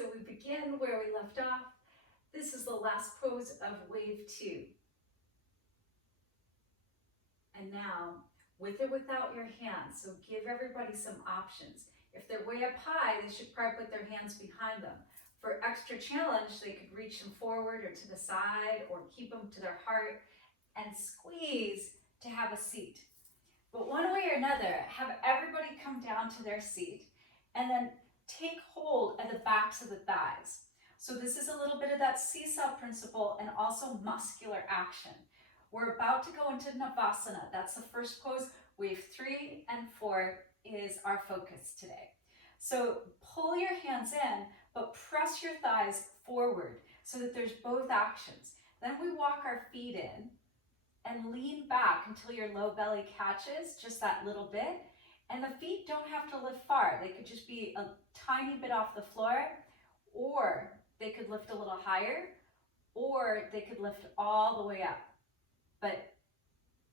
So we begin where we left off. This is the last pose of wave 2. And now, with or without your hands, so give everybody some options. If they're way up high, they should probably put their hands behind them. For extra challenge, they could reach them forward or to the side or keep them to their heart and squeeze to have a seat. But one way or another, have everybody come down to their seat and then take hold of the backs of the thighs. So this is a little bit of that seesaw principle and also muscular action. We're about to go into Navasana. That's the first pose. Wave 3 and 4 is our focus today. So pull your hands in, but press your thighs forward so that there's both actions. Then we walk our feet in and lean back until your low belly catches just that little bit. And the feet don't have to lift far. They could just be a tiny bit off the floor, or they could lift a little higher, or they could lift all the way up. But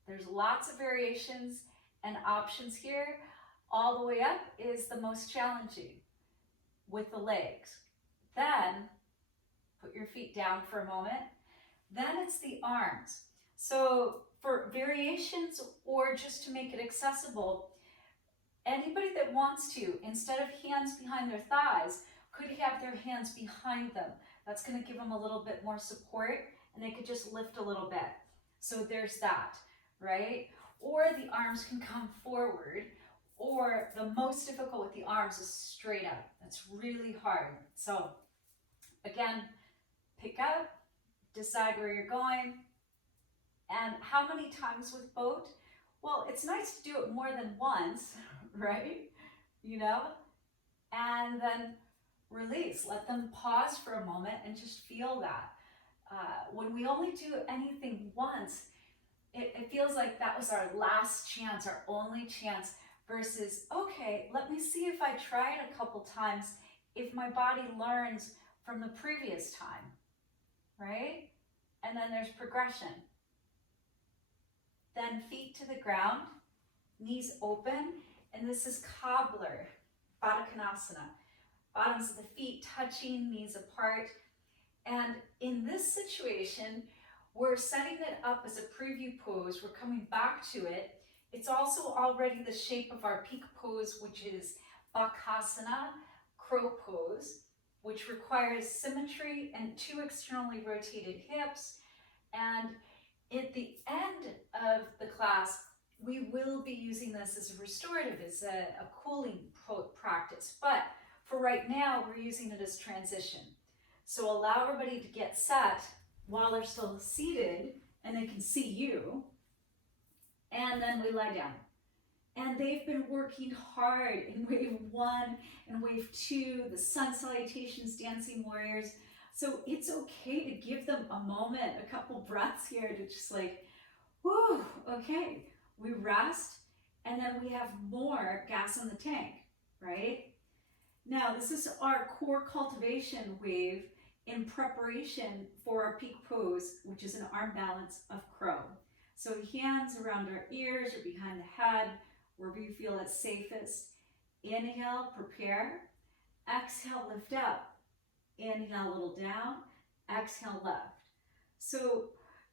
there's lots of variations and options here. All the way up is the most challenging with the legs. Then put your feet down for a moment. Then it's the arms. So for variations or just to make it accessible, anybody that wants to, instead of hands behind their thighs, could have their hands behind them. That's going to give them a little bit more support, and they could just lift a little bit. So there's that, right? Or the arms can come forward, or the most difficult with the arms is straight up. That's really hard. So again, pick up, decide where you're going, and how many times with both? Well, it's nice to do it more than once, right? You know, and then release. Let them pause for a moment and just feel that. When we only do anything once, it feels like that was our last chance, our only chance, versus, okay, let me see if I try it a couple times, if my body learns from the previous time, right? And then there's progression. Then feet to the ground, knees open, and this is Cobbler, Bakasana. Bottoms of the feet touching, knees apart. And in this situation, we're setting it up as a preview pose. We're coming back to it. It's also already the shape of our peak pose, which is Bakasana, Crow Pose, which requires symmetry and 2 externally rotated hips. And at the end of the class, we will be using this as a restorative, as a cooling practice. But for right now, we're using it as transition. So allow everybody to get set while they're still seated and they can see you. And then we lie down. And they've been working hard in wave 1 and wave 2, the sun salutations, dancing warriors. So it's okay to give them a moment, a couple breaths here to just like, whoo, okay. We rest, and then we have more gas in the tank, right? Now, this is our core cultivation wave in preparation for our peak pose, which is an arm balance of crow. So hands around our ears or behind the head, wherever you feel it's safest. Inhale, prepare. Exhale, lift up. Inhale, a little down. Exhale, left. So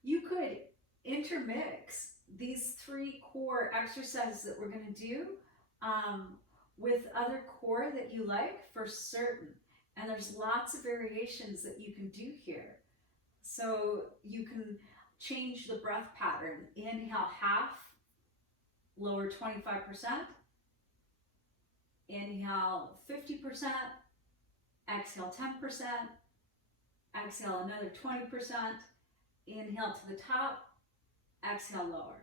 you could intermix these 3 core exercises that we're going to do with other core that you like for certain. And there's lots of variations that you can do here. So you can change the breath pattern. Inhale half, lower 25%. Inhale 50%. Exhale 10%. Exhale another 20%. Inhale to the top. Exhale lower.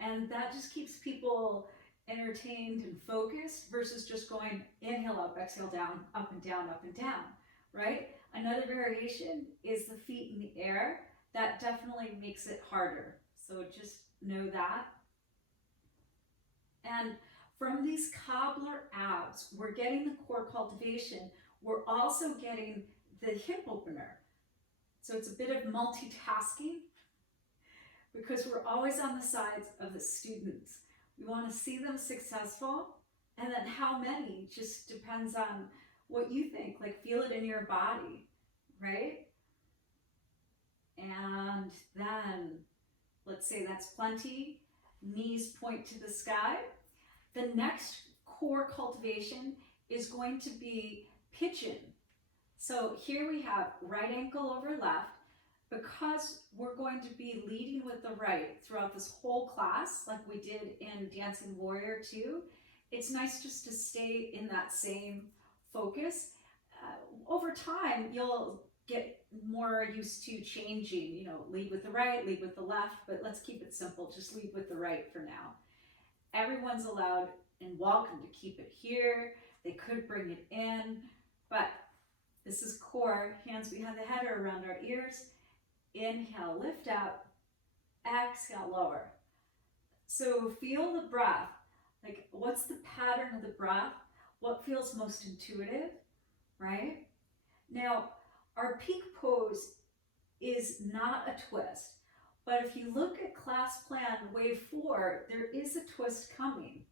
And that just keeps people entertained and focused versus just going inhale up, exhale down, up and down, right? Another variation is the feet in the air. That definitely makes it harder. So just know that. And from these cobbler abs, we're getting the core cultivation. We're also getting the hip opener. So it's a bit of multitasking because we're always on the sides of the students. We want to see them successful, and then how many just depends on what you think, like feel it in your body, right? And then let's say that's plenty, knees point to the sky. The next core cultivation is going to be pigeon. So here we have right ankle over left. Because we're going to be leading with the right throughout this whole class, like we did in Dancing Warrior 2, it's nice just to stay in that same focus. Over time, you'll get more used to changing, you know, lead with the right, lead with the left, but let's keep it simple. Just lead with the right for now. Everyone's allowed and welcome to keep it here. They could bring it in, but this is core, hands behind the head or around our ears. Inhale, lift up, exhale, lower. So feel the breath. Like, what's the pattern of the breath? What feels most intuitive, right? Now, our peak pose is not a twist, but if you look at class plan wave 4, there is a twist coming,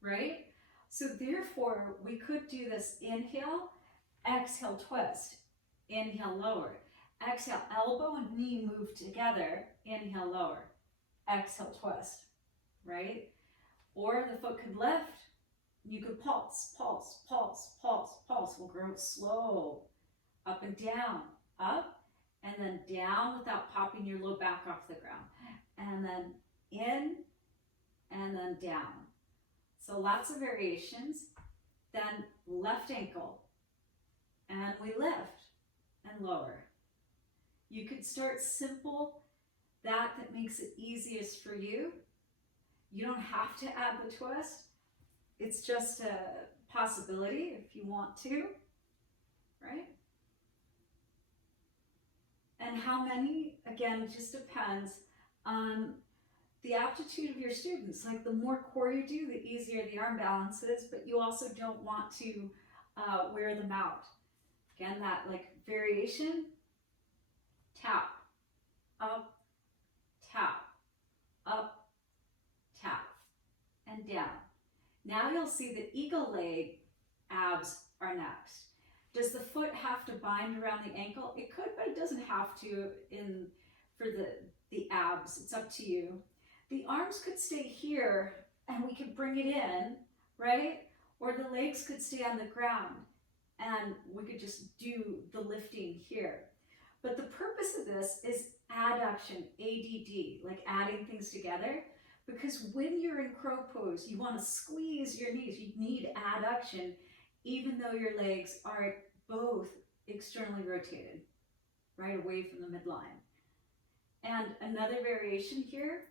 right? So therefore, we could do this inhale, exhale, twist, inhale, lower. Exhale, elbow and knee move together, inhale, lower, exhale, twist, right? Or the foot could lift, you could pulse, pulse, pulse, pulse, pulse. We'll grow slow, up and down, up, and then down without popping your low back off the ground. And then in, and then down. So lots of variations. Then left ankle, and we lift and lower. You could start simple, that makes it easiest for you. You don't have to add the twist. It's just a possibility if you want to, right? And how many, again, it just depends on the aptitude of your students. Like the more core you do, the easier the arm balance is, but you also don't want to wear them out. Again, that like variation, tap, up, tap, up, tap, and down. Now you'll see the eagle leg abs are next. Does the foot have to bind around the ankle? It could, but it doesn't have to for the abs. It's up to you. The arms could stay here and we could bring it in, right? Or the legs could stay on the ground and we could just do the lifting here. But the purpose of this is adduction, ADD, like adding things together. Because when you're in crow pose, you want to squeeze your knees. You need adduction, even though your legs are both externally rotated, right away from the midline. And another variation here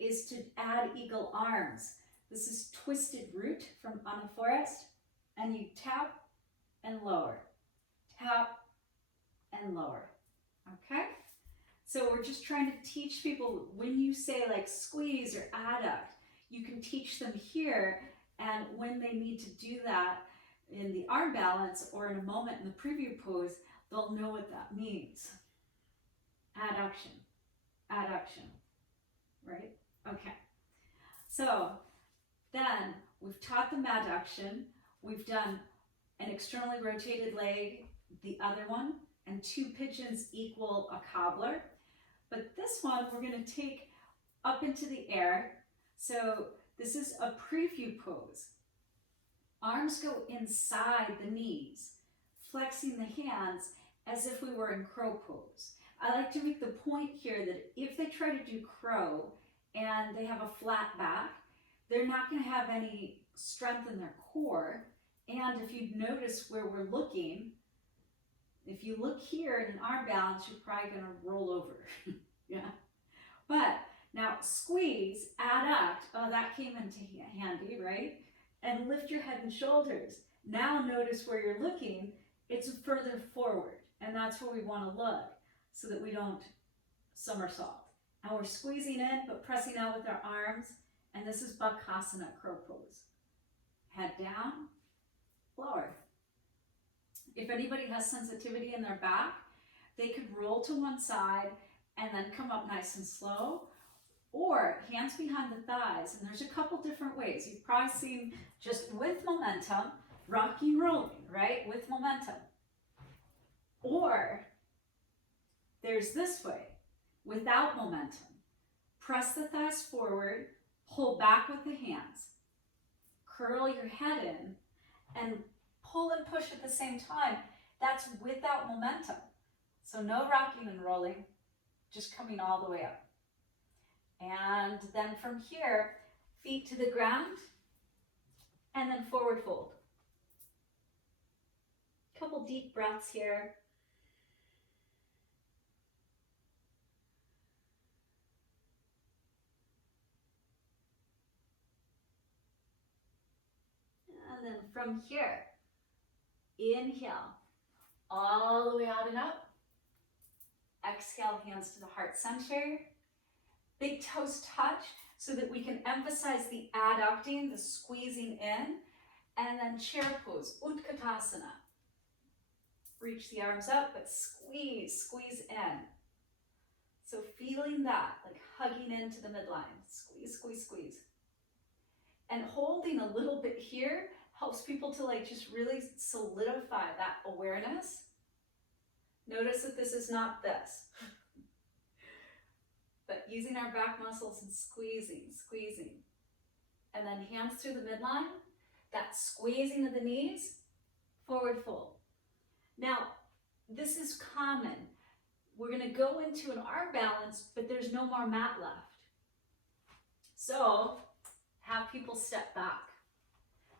is to add eagle arms. This is twisted root from Anaforest, and you tap and lower, tap and lower, okay? So we're just trying to teach people, when you say like squeeze or adduct, you can teach them here, and when they need to do that in the arm balance or in a moment in the preview pose, they'll know what that means. Adduction, adduction, right? Okay, so then we've taught them adduction, we've done an externally rotated leg, the other one, and 2 pigeons equal a cobbler. But this one we're going to take up into the air. So this is a preview pose. Arms go inside the knees, flexing the hands as if we were in crow pose. I like to make the point here that if they try to do crow and they have a flat back, they're not going to have any strength in their core. And if you notice where we're looking, if you look here in an arm balance, you're probably going to roll over. Yeah. But now squeeze, adduct. Oh, that came into handy, right? And lift your head and shoulders. Now notice where you're looking. It's further forward. And that's where we want to look so that we don't somersault. And we're squeezing in, but pressing out with our arms. And this is Bakasana, crow pose. Head down, lower. If anybody has sensitivity in their back, they could roll to one side and then come up nice and slow, or hands behind the thighs. And there's a couple different ways. You've probably seen just with momentum, rocking, rolling, right? With momentum. Or there's this way, without momentum. Press the thighs forward, pull back with the hands. Curl your head in and pull and push at the same time. That's without momentum. So no rocking and rolling, just coming all the way up. And then from here, feet to the ground, and then forward fold. Couple deep breaths here. And then from here, inhale, all the way out and up. Exhale, hands to the heart center. Big toes touch so that we can emphasize the adducting, the squeezing in. And then chair pose, Utkatasana. Reach the arms up, but squeeze, squeeze in. So feeling that, like hugging into the midline. Squeeze, squeeze, squeeze. And holding a little bit here helps people to like just really solidify that awareness. Notice that this is not this. But using our back muscles and squeezing, squeezing. And then hands through the midline, that squeezing of the knees, forward fold. Now, this is common. We're gonna go into an arm balance, but there's no more mat left. So, have people step back.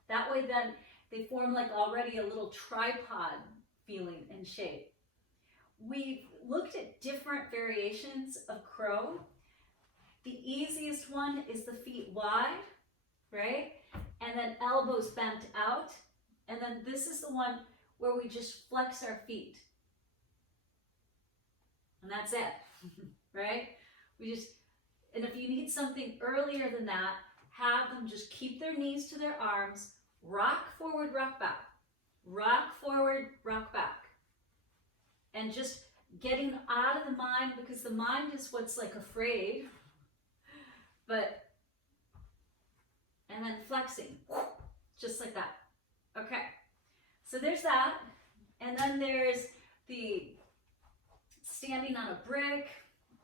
That way then, they form like already a little tripod feeling and shape. We've looked at different variations of crow. The easiest one is the feet wide, right? And then elbows bent out. And then this is the one where we just flex our feet. And that's it, right? And if you need something earlier than that, have them just keep their knees to their arms, rock forward, rock back. Rock forward, rock back. And just getting out of the mind, because the mind is what's like afraid, and then flexing, just like that. Okay, so there's that. And then there's the standing on a brick.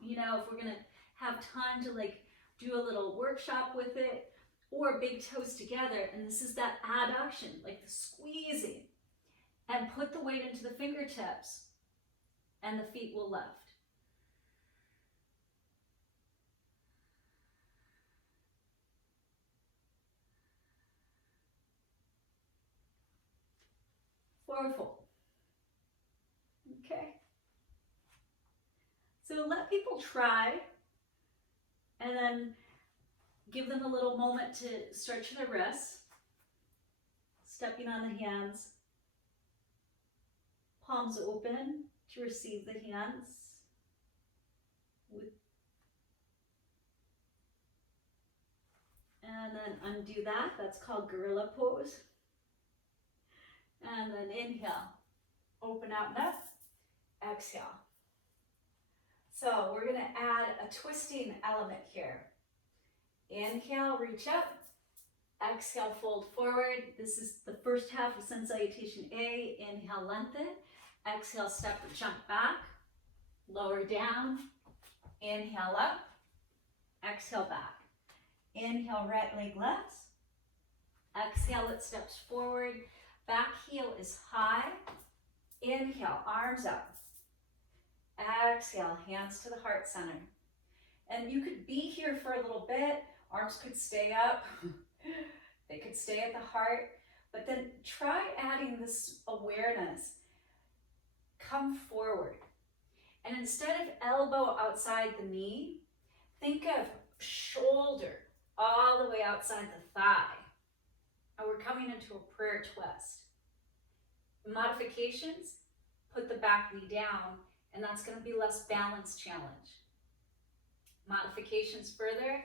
You know, if we're gonna have time to like do a little workshop with it, or big toes together, and this is that adduction, like the squeezing, and put the weight into the fingertips, and the feet will lift. Forward fold. Okay. So let people try, and then give them a little moment to stretch their wrists, stepping on the hands, palms open to receive the hands. And then undo that. That's called gorilla pose. And then inhale, open out and up, exhale. So we're gonna add a twisting element here. Inhale, reach up. Exhale, fold forward. This is the first half of Sun Salutation A. Inhale, lengthen. Exhale, step or jump back. Lower down. Inhale up. Exhale back. Inhale, right leg lifts. Exhale, it steps forward. Back heel is high. Inhale, arms up. Exhale, hands to the heart center. And you could be here for a little bit. Arms could stay up. They could stay at the heart. But then try adding this awareness. Come forward. And instead of elbow outside the knee, think of shoulder all the way outside the thigh. And we're coming into a prayer twist. Modifications, put the back knee down, and that's going to be less balance challenge. Modifications further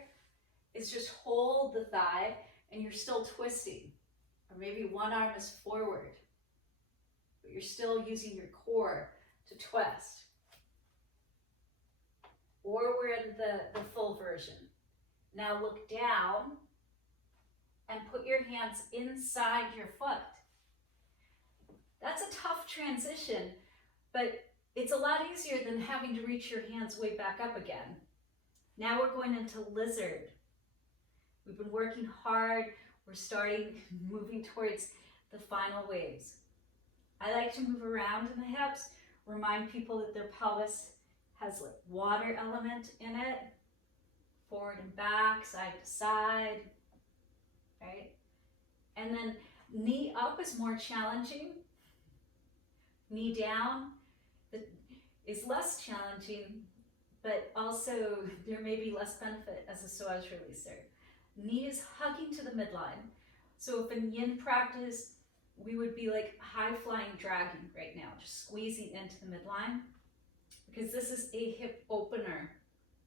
is just hold the thigh and you're still twisting. Or maybe one arm is forward, but you're still using your core to twist. Or we're in the full version. Now look down and put your hands inside your foot. transition, but it's a lot easier than having to reach your hands way back up again. Now we're going into lizard. We've been working hard. We're moving towards the final waves. I like to move around in the hips, remind people that their pelvis has like water element in it, forward and back, side to side, right? And then knee up is more challenging. Knee down is less challenging, but also there may be less benefit as a psoas releaser. Knee is hugging to the midline. So if in yin practice, we would be like high flying dragon right now, just squeezing into the midline, because this is a hip opener.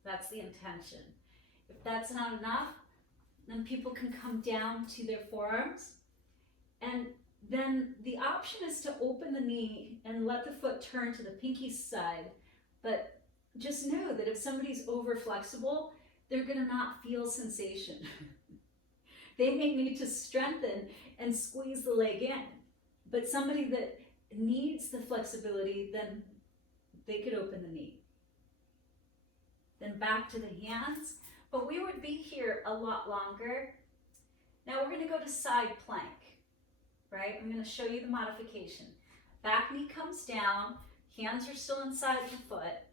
That's the intention. If that's not enough, then people can come down to their forearms. And then the option is to open the knee and let the foot turn to the pinky side. But just know that if somebody's over flexible, they're gonna not feel sensation. They may need to strengthen and squeeze the leg in. But somebody that needs the flexibility, then they could open the knee. Then back to the hands. But we would be here a lot longer. Now we're gonna go to side plank, right? I'm gonna show you the modification. Back knee comes down, hands are still inside the foot.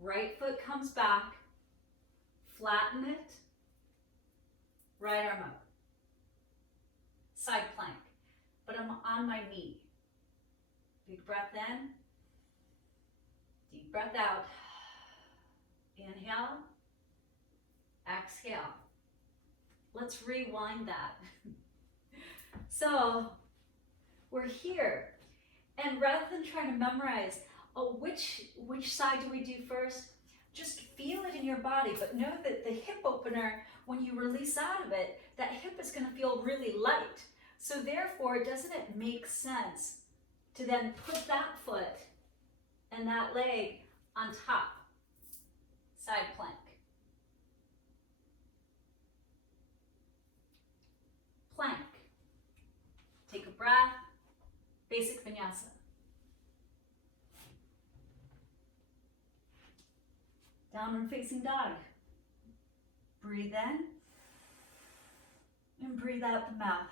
Right foot comes back, flatten it, right arm up. Side plank, but I'm on my knee. Big breath in, deep breath out. Inhale, exhale. Let's rewind that. So we're here, and rather than trying to memorize, which side do we do first? Just feel it in your body, but know that the hip opener, when you release out of it, that hip is going to feel really light. So therefore, doesn't it make sense to then put that foot and that leg on top? Side plank. Plank. Take a breath. Basic Vinyasa. Downward facing dog. Breathe in and breathe out the mouth.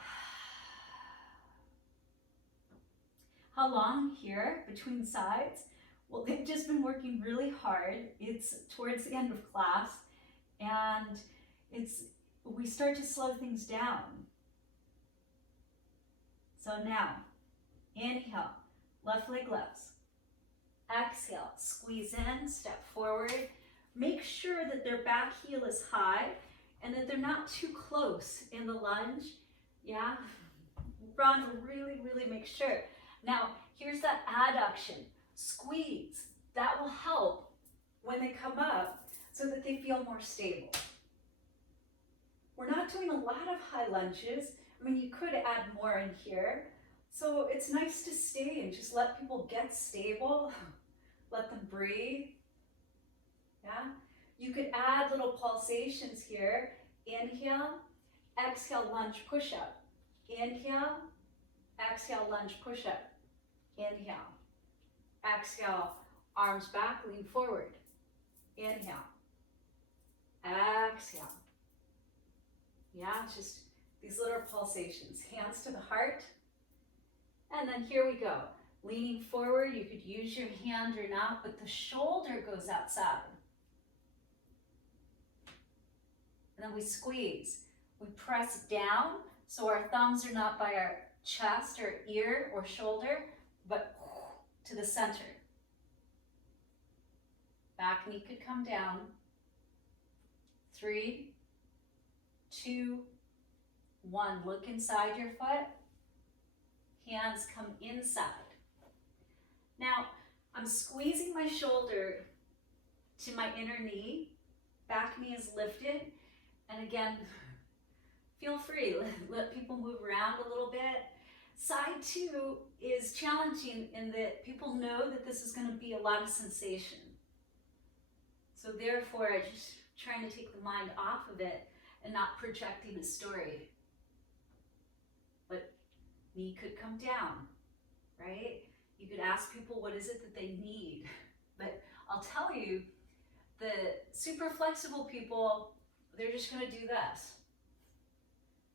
How long here between sides? Well, they've just been working really hard. It's towards the end of class, and we start to slow things down. So now, inhale, left leg lifts. Exhale, squeeze in, step forward. Make sure that their back heel is high and that they're not too close in the lunge. Yeah, Ron, really, really make sure. Now, here's that adduction. Squeeze. That will help when they come up so that they feel more stable. We're not doing a lot of high lunges. I mean, you could add more in here. So it's nice to stay and just let people get stable. Let them breathe. Yeah. You could add little pulsations here. Inhale, exhale, lunge, push up. Inhale, exhale, lunge, push up. Inhale. Exhale, arms back, lean forward. Inhale. Exhale. Yeah, just these little pulsations. Hands to the heart. And then here we go. Leaning forward, you could use your hand or not, but the shoulder goes outside. And then we squeeze. We press down, so our thumbs are not by our chest or ear or shoulder, but to the center. Back knee could come down. 3, 2, 1. Look inside your foot. Hands come inside. Now, I'm squeezing my shoulder to my inner knee. Back knee is lifted. And again, feel free. Let people move around a little bit. Side 2 is challenging in that people know that this is going to be a lot of sensation. So therefore, I'm just trying to take the mind off of it and not projecting a story. But knee could come down, right? You could ask people what is it that they need. But I'll tell you, the super flexible people, they're just gonna do this.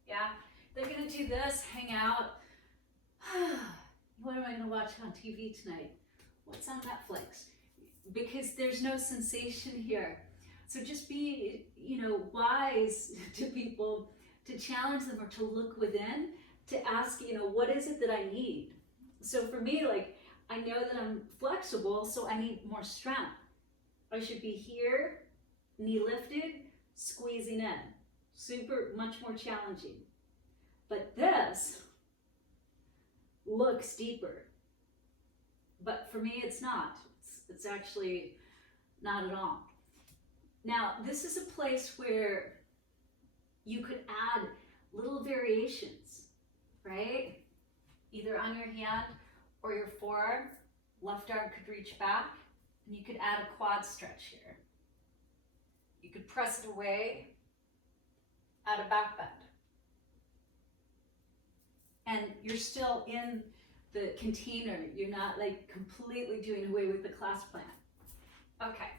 Yeah, they're gonna do this, hang out. What am I gonna watch on TV tonight? What's on Netflix? Because there's no sensation here. So just be, wise to people, to challenge them or to look within, to ask, what is it that I need? So for me, like, I know that I'm flexible, so I need more strength. I should be here, knee lifted, squeezing in. Much more challenging. But this looks deeper. But for me, it's not. It's actually not at all. Now, this is a place where you could add little variations, right? Either on your hand or your forearm. Left arm could reach back, and you could add a quad stretch here. You could press it away, add a back bend. And you're still in the container. You're not like completely doing away with the class plan. Okay,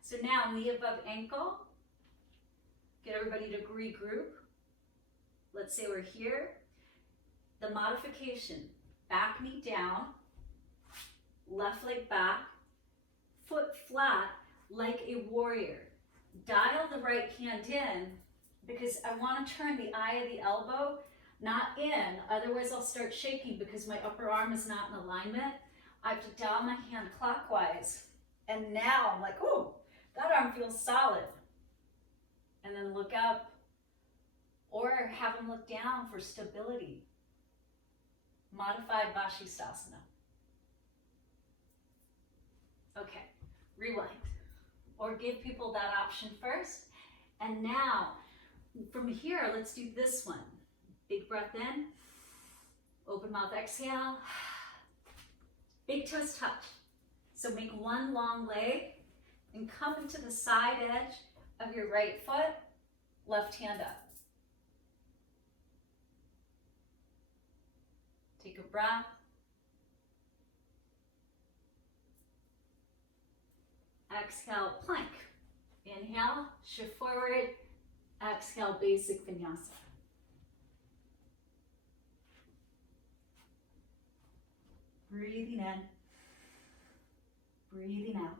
so now knee above ankle. Get everybody to regroup. Let's say we're here. The modification, back knee down, left leg back, foot flat like a warrior. Dial the right hand in because I want to turn the eye of the elbow not in, otherwise I'll start shaking because my upper arm is not in alignment. I have to dial my hand clockwise. And now I'm like, oh, that arm feels solid. And then look up or have them look down for stability. Modified Vasisthasana. Okay, rewind. Or give people that option first. And now, from here, let's do this one. Big breath in, open mouth exhale, big toes touch. So make one long leg and come into the side edge of your right foot, left hand up. Take a breath. Exhale, plank. Inhale, shift forward. Exhale, basic vinyasa. Breathing in, breathing out.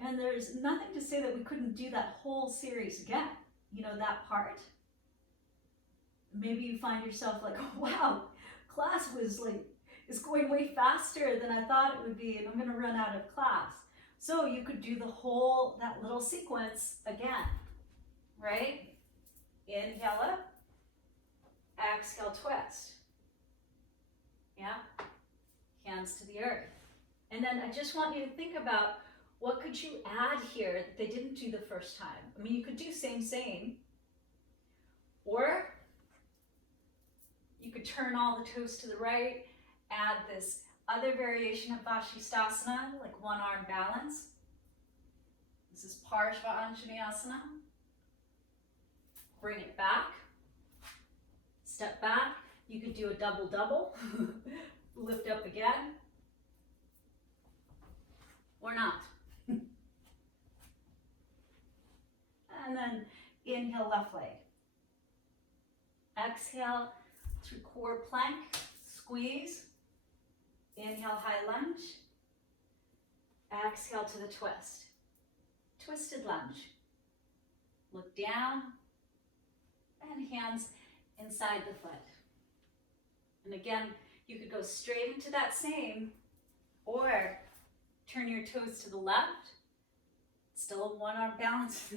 And there's nothing to say that we couldn't do that whole series again. You know, that part. Maybe you find yourself like, oh, wow, class is going way faster than I thought it would be, and I'm gonna run out of class. So you could do that little sequence again, right? Inhale up, exhale, twist. Yeah, hands to the earth. And then I just want you to think about what could you add here that they didn't do the first time. I mean, you could do same, or you could turn all the toes to the right, add this other variation of Vasisthasana, like one arm balance. This is Anjaneyasana. Bring it back, step back. You could do a double, lift up again, or not. And then inhale, left leg. Exhale to core plank, squeeze. Inhale, high lunge. Exhale to the twist. Twisted lunge. Look down and hands inside the foot. And again, you could go straight into that same, or turn your toes to the left, still a one arm balance,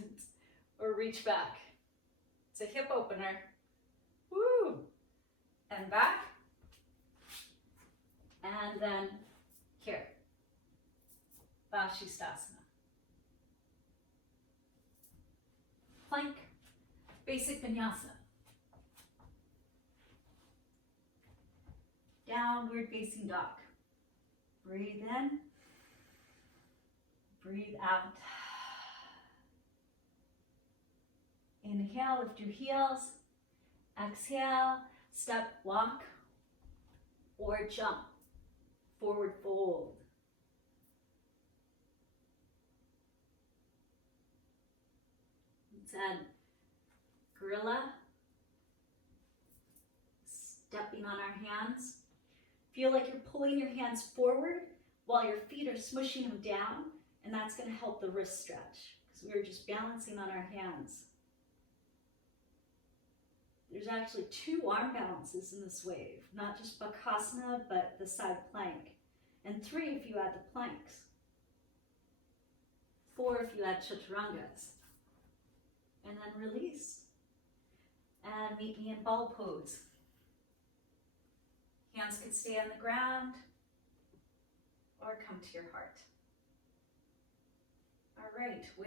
or reach back. It's a hip opener. Woo! And back. And then here, Vasisthasana. Plank, basic vinyasa. Downward facing dog. Breathe in, breathe out. Inhale, lift your heels. Exhale, step, walk. or jump, forward fold. Then gorilla, stepping on our hands. Feel like you're pulling your hands forward while your feet are smushing them down, and that's going to help the wrist stretch because we were just balancing on our hands. There's actually 2 arm balances in this wave, not just Bakasana, but the side plank, and 3 if you add the planks, 4 if you add chaturangas. And then release. And meet me in ball pose. Hands can stay on the ground or come to your heart. All right.